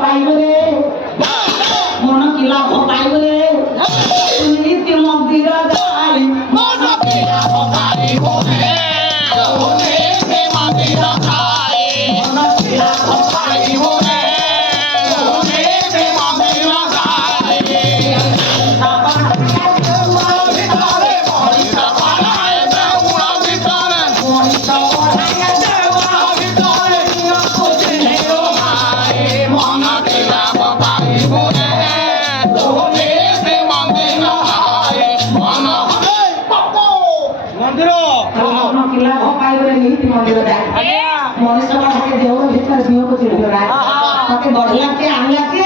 পাইব রে মন কি লাভ পাইব রে নীতি মন্দির যাই মন কি লাভ পাইব রে নীতি মন্দির যাই মন কি লাভ পাইব রে নীতি মন্দির যাই ভিতরে মনীষা পাড়ায় দেউল ভিতরে মনীষা পাড়ায় দেউল ভিতরে খুঁজলে ভাই মন কি লাভ পাইব রে নীতি মন্দির যাই মন হবে বাপু মন্দির মন কি লাভ পাইব রে নীতি মন্দির যাই মনীষা পাড়ায় দেউল ভিতরে দিওকে চিড়িও না তাকে বড়িয়াকে আনিয়াকে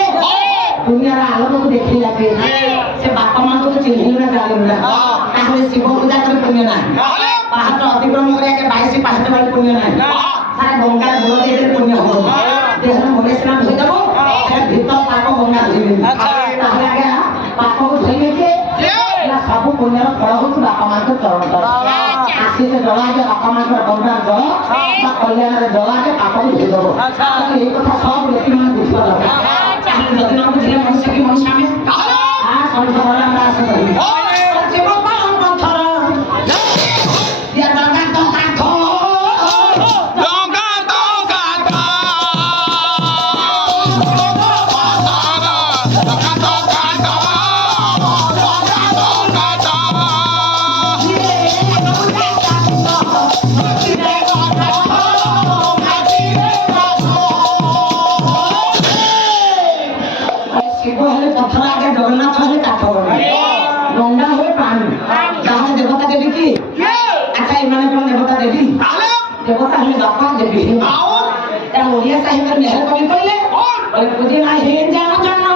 দুনিয়ার আলোককে দেখিলাকে সে বাপা মাকে চিড়িও না জানিও না তাহলে শিব পূজা করে পুণ্য নাই পাহাড় অতিক্রম করে আগে 22 পাহাড় বাড়ি পুণ্য নাই সারা গঙ্গার বুড়ো দিয়ে পুণ্য হবো দেহ মনে স্নান হয়ে যাবো ভিতর পাপ গঙ্গা ধুইবে তাহলে আগে পাপকে ধুইবে ସବୁ ପୁଣ୍ୟର ଫଳ ହଉଛି ବାପା ମାଙ୍କ ଚରଣ ତଳ ଆଶିଷ ଜଳାକେ ବାପା ମାଙ୍କର ଗଙ୍ଗାର ଜଳ ବା କଲ୍ୟାଣରେ ଜଳାକେ ପାପକୁ ଧୋଇଦବ ଏଇ କଥା ସବୁ ବ୍ୟକ୍ତିମାନେ ବୁଝିବା ଦରକାର ଯଦି ନ ବୁଝିଲେ ମଣିଷ କି ମଣିଷ ଆମେ ସନ୍ଥ ଆମେ ଆସ ଶିବ ପଥର জগন্নাথ হলে কাঠ গঙ্গা হয়ে পানি তাহলে দেবতা দেবী কি আচ্ছা এমানে কোন দেবতা দেবী দেবতা হলে বাপা দেবী ওড়িয়া সাহিত্যের মেহের কবি কইলে বলে পুদিনা হে জানো জানো